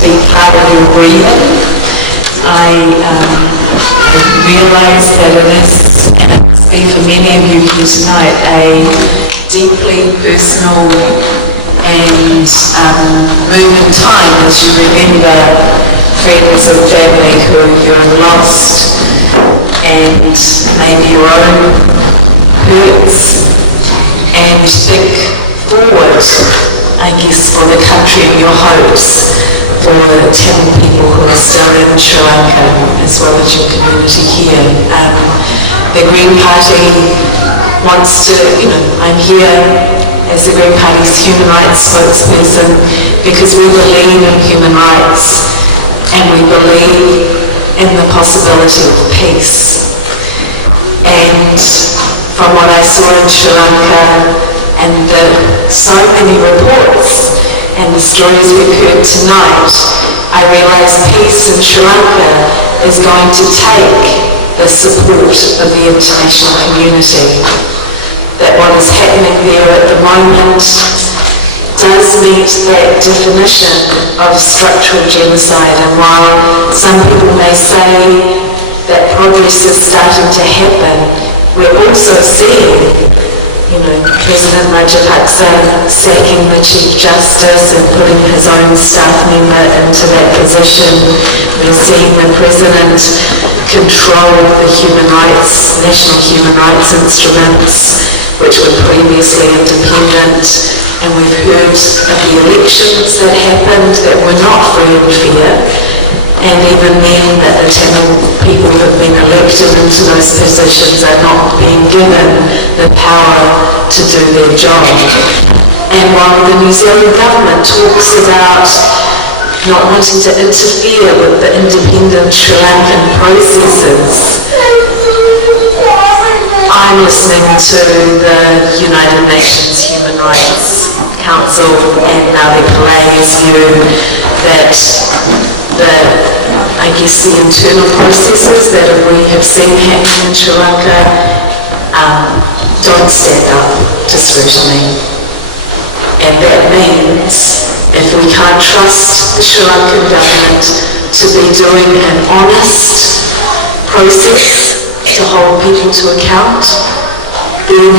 be part of your breathing. I realise that it is, and it's been for many of you here tonight, a deeply personal and moving time as you remember friends and family who you've lost, and maybe your own hurts, and think forward, I guess, for the country and your hopes for the Tamil people who are still in Sri Lanka, as well as your community here. The Green Party wants to, I'm here as the Green Party's human rights spokesperson because we believe in human rights and we believe in the possibility of peace. And from what I saw in Sri Lanka and so many reports and the stories we've heard tonight, I realise peace in Sri Lanka is going to take the support of the international community. That what is happening there at the moment does meet that definition of structural genocide, and while some people may say that progress is starting to happen, we're also seeing President Rajapaksa sacking the Chief Justice and putting his own staff member into that position. We're seeing the President control the national human rights instruments, which were previously independent, and we've heard of the elections that happened that were not free and fair, and even then that the Tamil people who have been elected into those positions are not being given the power to do their job. And while the New Zealand government talks about not wanting to interfere with the independent Sri Lankan processes, I'm listening to the United Nations Human Rights Council and Navi Pilay's view that the internal processes that we have seen happening in Sri Lanka don't stand up to scrutiny. And that means if we can't trust the Sri Lankan government to be doing an honest process to hold people to account, then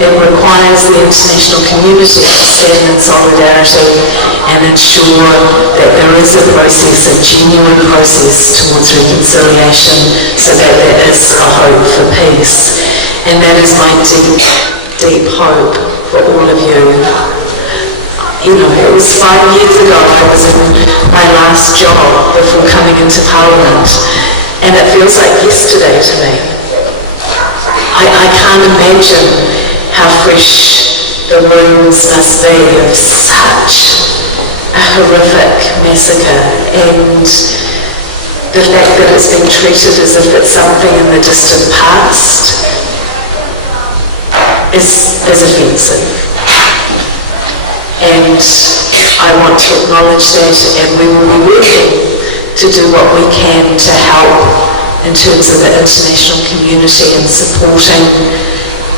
it requires the international community to stand in solidarity and ensure that there is a process, a genuine process towards reconciliation, so that there is a hope for peace. And that is my deep, deep hope for all of you. It was 5 years ago I was in my last job before coming into Parliament, and it feels like yesterday to me. I can't imagine how fresh the wounds must be of such a horrific massacre, and the fact that it's been treated as if it's something in the distant past is offensive. And I want to acknowledge that, and we will be working to do what we can to help in terms of the international community in supporting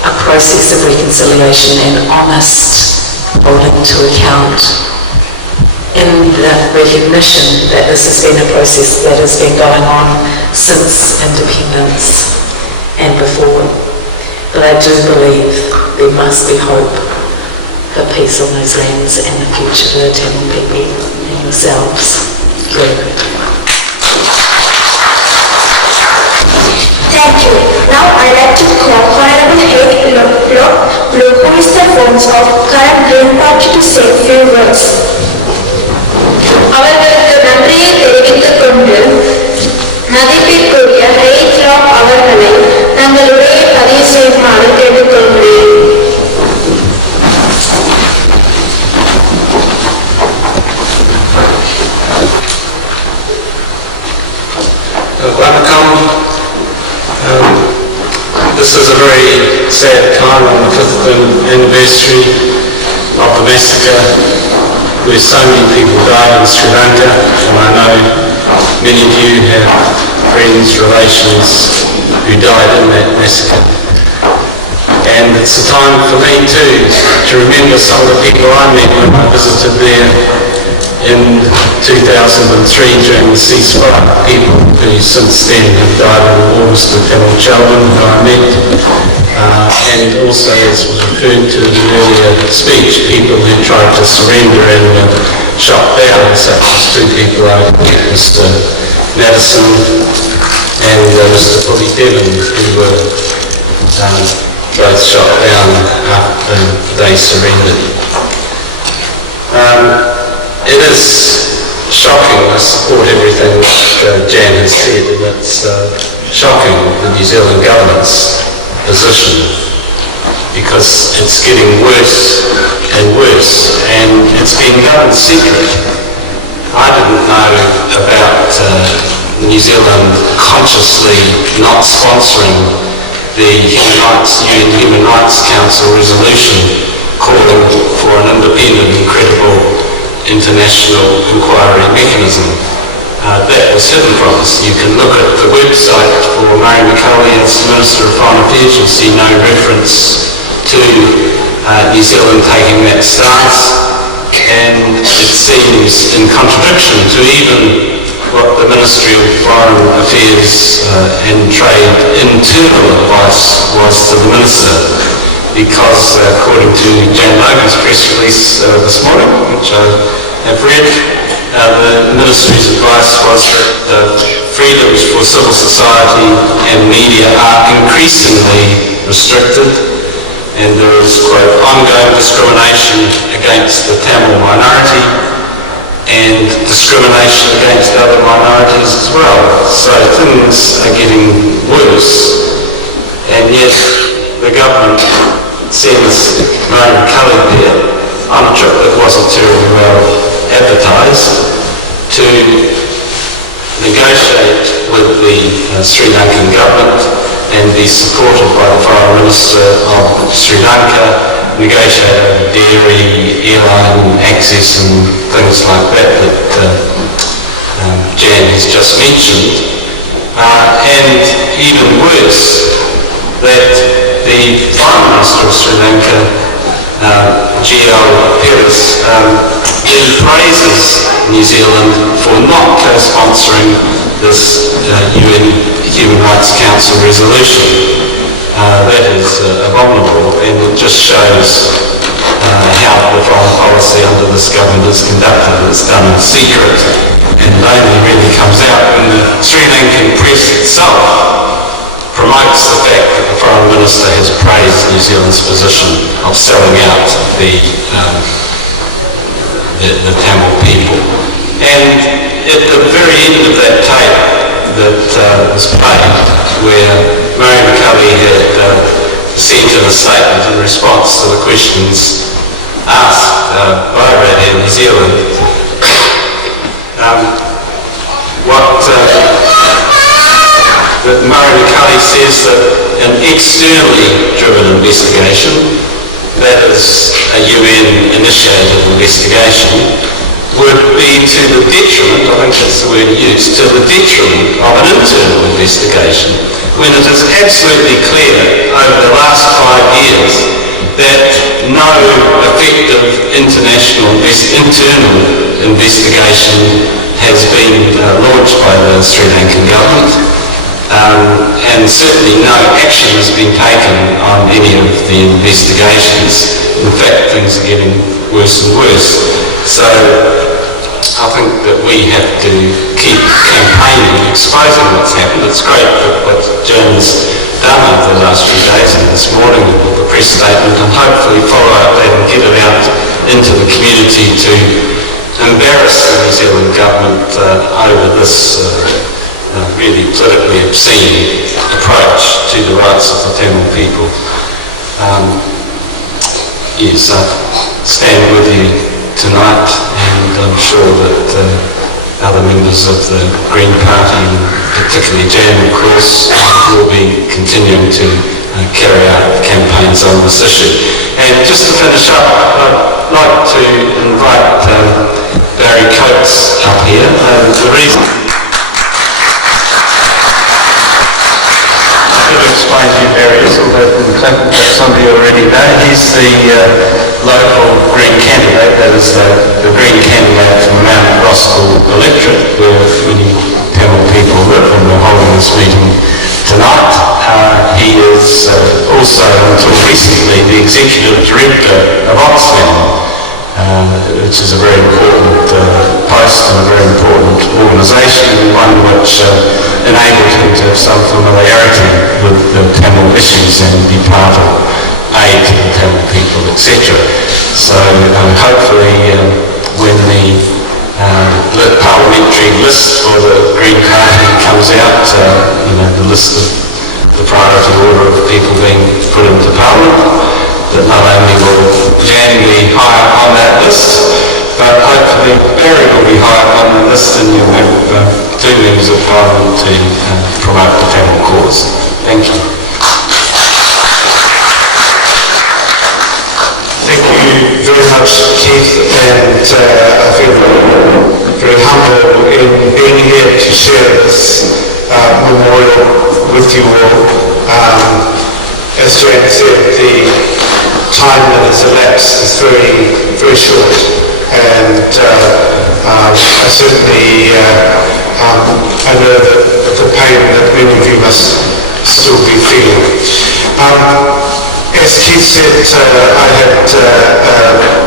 a process of reconciliation and honest holding to account, in the recognition that this has been a process that has been going on since independence and before. But I do believe there must be hope for peace on those lands and the future for the Tamil people and yourselves. Kia ora. Thank you. Now I'd like to call Honorable Head Lord Minister Forms of current Green Party to say a few words. அவர்களுக்கு நன்றியை தெரிவித்துக் கொண்டு மதிப்பிற்குரிய ஹெய்த் lock அவர்களை தங்களுடைய பதிவு செய்யுமாறு கேட்டுக்கொள்கிறேன். This is a very sad time on the 5th anniversary of the massacre where so many people died in Sri Lanka, and I know many of you have friends, relations who died in that massacre. And it's a time for me too to remember some of the people I met when I visited there in 2003 during the ceasefire. People who since then have died in the wars with Tamil children who I met, and also, as was referred to in an earlier speech, people who tried to surrender and were shot down, such as two people I met, Mr. Madison and Mr. Pully Devon, who were both shot down after they surrendered. It is shocking. I support everything that Jan has said, and it's shocking, the New Zealand government's position, because it's getting worse and worse, and it's being done in secret. I didn't know about New Zealand consciously not sponsoring the UN Human Rights Council resolution calling for an independent and credible international inquiry mechanism. That was hidden from us. You can look at the website for Murray McCully as Minister of Foreign Affairs. You'll see no reference to New Zealand taking that stance, and it seems in contradiction to even what the Ministry of Foreign Affairs and Trade internal advice was to the Minister, because according to Jan Logan's press release this morning, which I have read, the Ministry's advice was that freedoms for civil society and media are increasingly restricted, and there is, quote, ongoing discrimination against the Tamil minority and discrimination against other minorities as well. So things are getting worse, and yet the government sends Murray McCully there on a trip that wasn't terribly well advertised to negotiate with the Sri Lankan government and be supported by the Foreign Minister of Sri Lanka, negotiate over dairy, airline access and things like that Jan has just mentioned. And even worse, that the Prime Minister of Sri Lanka, G.L. Peres, then praises New Zealand for not co-sponsoring this UN Human Rights Council resolution. That is abominable, and it just shows how the foreign policy under this government is conducted. It's done in secret, and only really comes out when the Sri Lankan press itself promotes the fact that the Foreign Minister has praised New Zealand's position of selling out the Tamil people. And at the very end of that tape that was played, where Murray McCully had sent in a statement in response to the questions asked by Radio New Zealand, that Murray McCully says that an externally driven investigation, that is a UN-initiated investigation, would be to the detriment, I think that's the word he used, to the detriment of an internal investigation, when it is absolutely clear over the last 5 years that no effective internal investigation has been launched by the Sri Lankan government. And certainly no action has been taken on any of the investigations. In fact, things are getting worse and worse. So I think that we have to keep campaigning, exposing what's happened. It's great what Jan's done over the last few days and this morning with the press statement, and hopefully follow up that and get it out into the community to embarrass the New Zealand government over this really politically obscene approach to the rights of the Tamil people. Yes, I stand with you tonight, and I'm sure that other members of the Green Party, and particularly Jan, of course, will be continuing to carry out campaigns on this issue. And just to finish up, I'd like to invite Barry Coates up here. The reason to explain to you, Barry, is that some of you already know. He's the local Green candidate, that is the Green candidate from the Mount Roskill electorate, where many Tamil people live, and we're holding this meeting tonight. He is also, until recently, the executive director of Oxfam, which is a very important post and a very important organisation, and one which enabled him to have some familiarity with the Tamil issues and be part of aid to the Tamil people, etc. So hopefully when the parliamentary list for the Green Party comes out, the list of the priority order of people being put into Parliament, that not only will Jan be higher on that list, but hopefully Barry will be higher on the list, and you'll have two members of Parliament to promote the Tamil cause. Thank you. Thank you very much, Keith, and I feel very humble in being here to share this memorial with you all. As Jan said, the time that has elapsed is very, very short, and I certainly I know that the pain that many of you must still be feeling. As Keith said,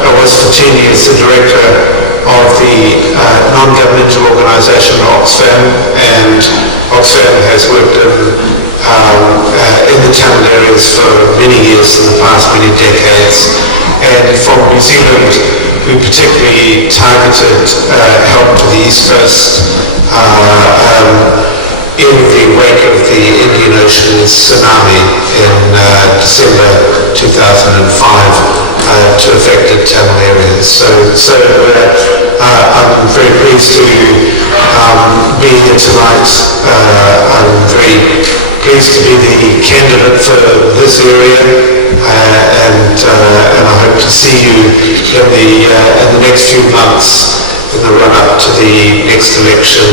I was for 10 years the director of the non-governmental organisation Oxfam, and Oxfam has worked in the Tamil areas for many years in the past, many decades. And from New Zealand, we particularly targeted help to the East Coast in the wake of the Indian Ocean tsunami in December 2005 to affected Tamil areas. So I'm very pleased to be here tonight. I'm very pleased to be the candidate for this area, and I hope to see you in the next few months in the run-up to the next election,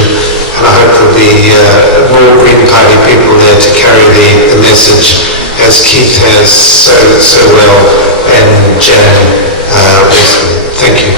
and I hope there'll be more Green Party people there to carry the message, as Keith has so well, and Jan recently. Thank you.